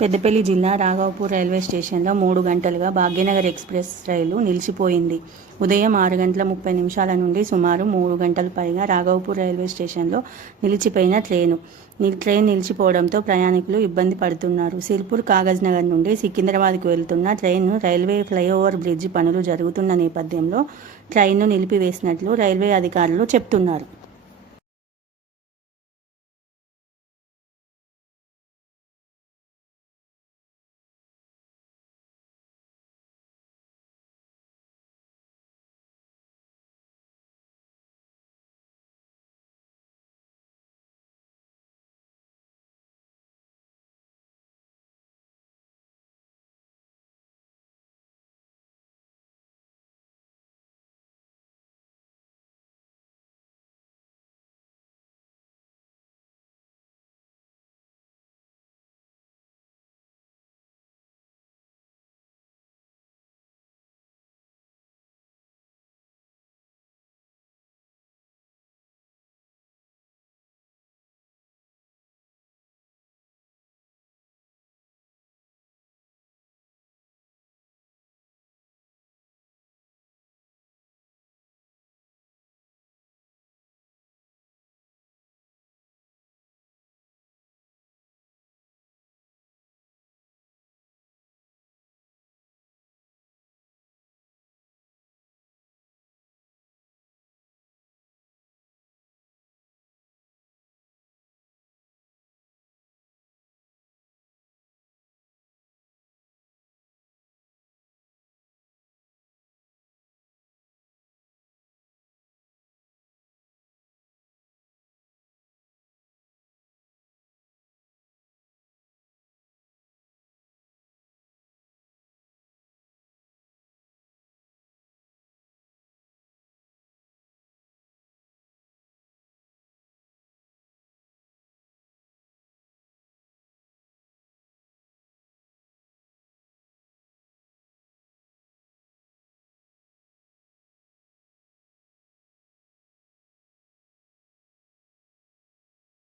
పెద్దపల్లి జిల్లా రాఘవపూర్ రైల్వే స్టేషన్లో మూడు గంటలుగా భాగ్యనగర్ ఎక్స్ప్రెస్ రైలు నిలిచిపోయింది. ఉదయం ఆరు గంటల ముప్పై నిమిషాల నుండి సుమారు మూడు గంటల పైగా రాఘవపూర్ రైల్వే స్టేషన్లో నిలిచిపోయిన ట్రైను. ట్రైన్ నిలిచిపోవడంతో ప్రయాణికులు ఇబ్బంది పడుతున్నారు. సిర్పూర్ కాగజ్ నగర్ నుండి సికింద్రాబాద్కు వెళ్తున్న ట్రైన్ను రైల్వే ఫ్లైఓవర్ బ్రిడ్జి పనులు జరుగుతున్న నేపథ్యంలో ట్రైన్ను నిలిపివేసినట్లు రైల్వే అధికారులు చెప్తున్నారు.